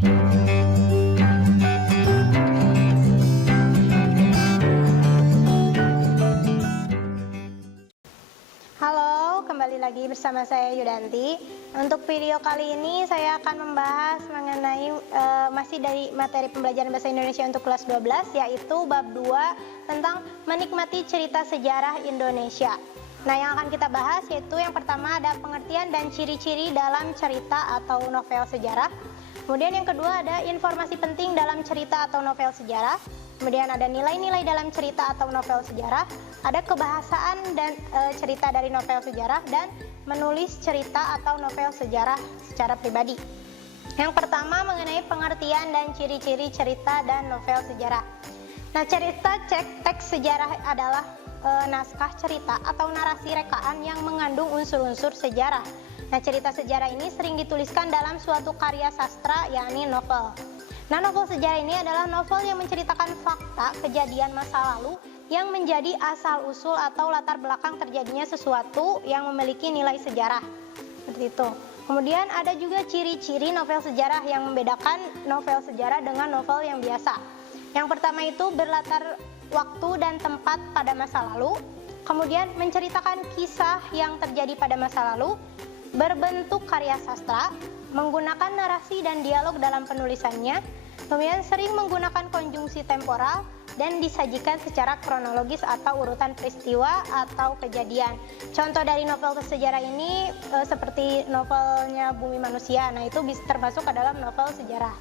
Halo, kembali lagi bersama saya Yudanti. Untuk video kali ini saya akan membahas mengenai masih dari materi pembelajaran bahasa Indonesia untuk kelas 12, yaitu bab 2 tentang menikmati cerita sejarah Indonesia. Nah, yang akan kita bahas yaitu yang pertama ada pengertian dan ciri-ciri dalam cerita atau novel sejarah. Kemudian yang kedua ada informasi penting dalam cerita atau novel sejarah. Kemudian ada nilai-nilai dalam cerita atau novel sejarah, ada kebahasaan dan cerita dari novel sejarah, dan menulis cerita atau novel sejarah secara pribadi. Yang pertama mengenai pengertian dan ciri-ciri cerita dan novel sejarah. Nah, cerita teks sejarah adalah naskah cerita atau narasi rekaan yang mengandung unsur-unsur sejarah. Nah, cerita sejarah ini sering dituliskan dalam suatu karya sastra, yakni novel. Nah, novel sejarah ini adalah novel yang menceritakan fakta kejadian masa lalu yang menjadi asal-usul atau latar belakang terjadinya sesuatu yang memiliki nilai sejarah. Seperti itu. Kemudian ada juga ciri-ciri novel sejarah yang membedakan novel sejarah dengan novel yang biasa. Yang pertama itu berlatar waktu dan tempat pada masa lalu. Kemudian menceritakan kisah yang terjadi pada masa lalu, berbentuk karya sastra, menggunakan narasi dan dialog dalam penulisannya, kemudian sering menggunakan konjungsi temporal, dan disajikan secara kronologis atau urutan peristiwa atau kejadian. Contoh dari novel sejarah ini seperti novelnya Bumi Manusia, nah itu termasuk ke dalam novel sejarah.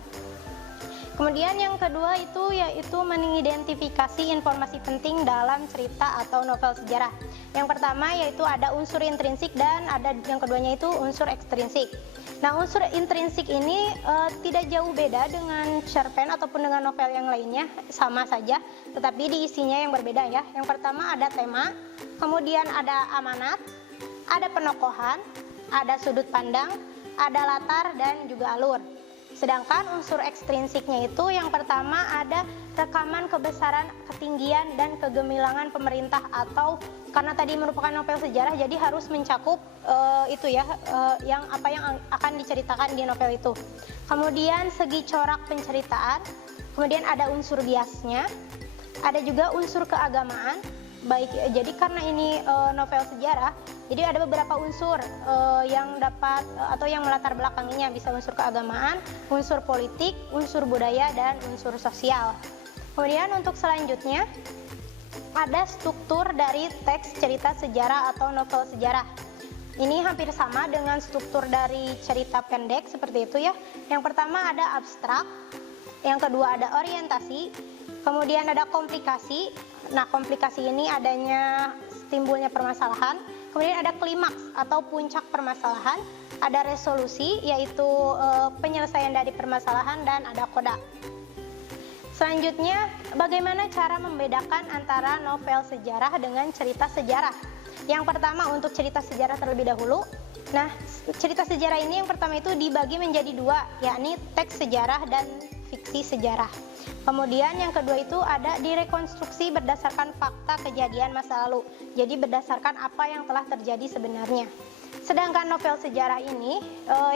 Kemudian yang kedua itu yaitu mengidentifikasi informasi penting dalam cerita atau novel sejarah. Yang pertama yaitu ada unsur intrinsik dan ada yang keduanya itu unsur ekstrinsik. Nah, unsur intrinsik ini tidak jauh beda dengan cerpen ataupun dengan novel yang lainnya, sama saja, tetapi diisinya yang berbeda ya. Yang pertama ada tema, kemudian ada amanat, ada penokohan, ada sudut pandang, ada latar dan juga alur. Sedangkan unsur ekstrinsiknya itu yang pertama ada rekaman kebesaran, ketinggian, dan kegemilangan pemerintah, atau karena tadi merupakan novel sejarah jadi harus mencakup yang akan diceritakan di novel itu. Kemudian segi corak penceritaan, kemudian ada unsur biasnya, ada juga unsur keagamaan. Baik, jadi karena ini novel sejarah, jadi ada beberapa unsur yang dapat atau yang melatar belakanginya, bisa unsur keagamaan, unsur politik, unsur budaya, dan unsur sosial. Kemudian untuk selanjutnya ada struktur dari teks cerita sejarah atau novel sejarah. Ini hampir sama dengan struktur dari cerita pendek seperti itu ya. Yang pertama ada abstrak, yang kedua ada orientasi, kemudian ada komplikasi. Nah, komplikasi ini adanya timbulnya permasalahan, kemudian ada klimaks atau puncak permasalahan, ada resolusi yaitu penyelesaian dari permasalahan, dan ada koda. Selanjutnya, bagaimana cara membedakan antara novel sejarah dengan cerita sejarah? Yang pertama untuk cerita sejarah terlebih dahulu. Nah, cerita sejarah ini yang pertama itu dibagi menjadi dua, yakni teks sejarah dan fiksi sejarah. Kemudian yang kedua itu ada direkonstruksi berdasarkan fakta kejadian masa lalu. Jadi berdasarkan apa yang telah terjadi sebenarnya. Sedangkan novel sejarah ini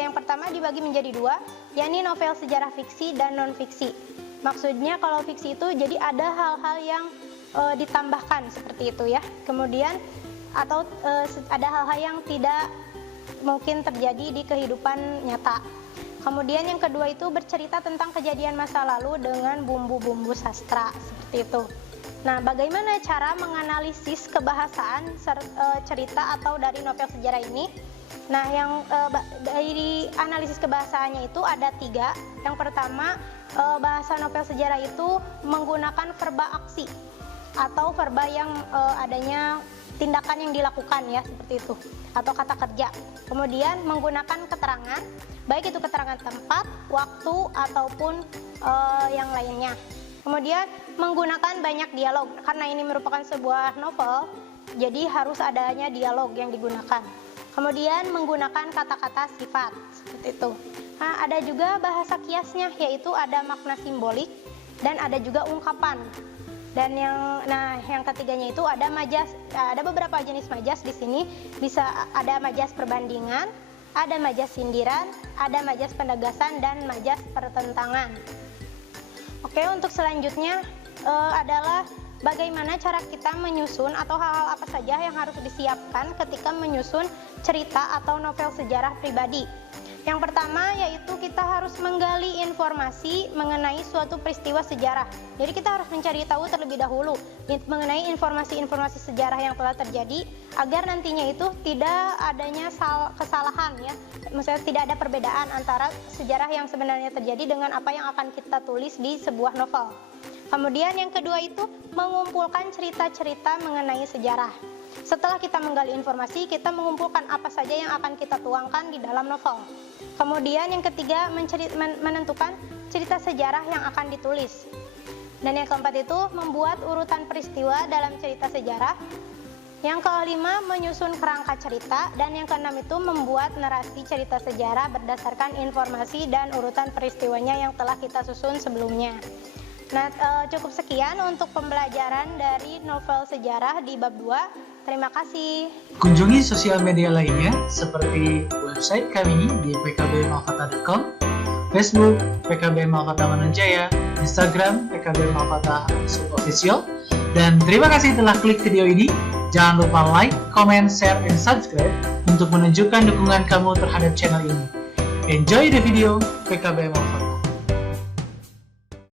yang pertama dibagi menjadi dua, yakni novel sejarah fiksi dan non-fiksi. Maksudnya kalau fiksi itu jadi ada hal-hal yang ditambahkan seperti itu ya. Kemudian atau ada hal-hal yang tidak mungkin terjadi di kehidupan nyata. Kemudian yang kedua itu bercerita tentang kejadian masa lalu dengan bumbu-bumbu sastra seperti itu. Nah, bagaimana cara menganalisis kebahasaan cerita atau dari novel sejarah ini? Nah, yang dari analisis kebahasaannya itu ada 3. Yang pertama, bahasa novel sejarah itu menggunakan verba aksi atau verba yang adanya tindakan yang dilakukan ya, seperti itu, atau kata kerja. Kemudian menggunakan keterangan, baik itu keterangan tempat, waktu, ataupun yang lainnya. Kemudian menggunakan banyak dialog, karena ini merupakan sebuah novel, jadi harus adanya dialog yang digunakan. Kemudian menggunakan kata-kata sifat, seperti itu. Nah, ada juga bahasa kiasnya, yaitu ada makna simbolik dan ada juga ungkapan. Dan yang ketiganya itu ada majas, ada beberapa jenis majas di sini, bisa ada majas perbandingan, ada majas sindiran, ada majas penegasan, dan majas pertentangan. Oke, untuk selanjutnya adalah bagaimana cara kita menyusun atau hal-hal apa saja yang harus disiapkan ketika menyusun cerita atau novel sejarah pribadi. Yang pertama yaitu kita harus menggali informasi mengenai suatu peristiwa sejarah. Jadi kita harus mencari tahu terlebih dahulu mengenai informasi-informasi sejarah yang telah terjadi agar nantinya itu tidak adanya kesalahan ya. Maksudnya tidak ada perbedaan antara sejarah yang sebenarnya terjadi dengan apa yang akan kita tulis di sebuah novel. Kemudian yang kedua itu mengumpulkan cerita-cerita mengenai sejarah. Setelah kita menggali informasi, kita mengumpulkan apa saja yang akan kita tuangkan di dalam novel. Kemudian yang ketiga, menentukan cerita sejarah yang akan ditulis. Dan yang keempat itu membuat urutan peristiwa dalam cerita sejarah. Yang kelima, menyusun kerangka cerita. Dan yang keenam itu membuat narasi cerita sejarah berdasarkan informasi dan urutan peristiwanya yang telah kita susun sebelumnya. Nah, cukup sekian untuk pembelajaran dari novel sejarah di bab 2. Terima kasih. Kunjungi sosial media lainnya seperti website kami di pkbmalkata.com, Facebook PKB Malkata Mananjaya, Instagram PKB Malkata _official. Dan terima kasih telah klik video ini. Jangan lupa like, comment, share, and subscribe untuk menunjukkan dukungan kamu terhadap channel ini. Enjoy the video PKB Malkata.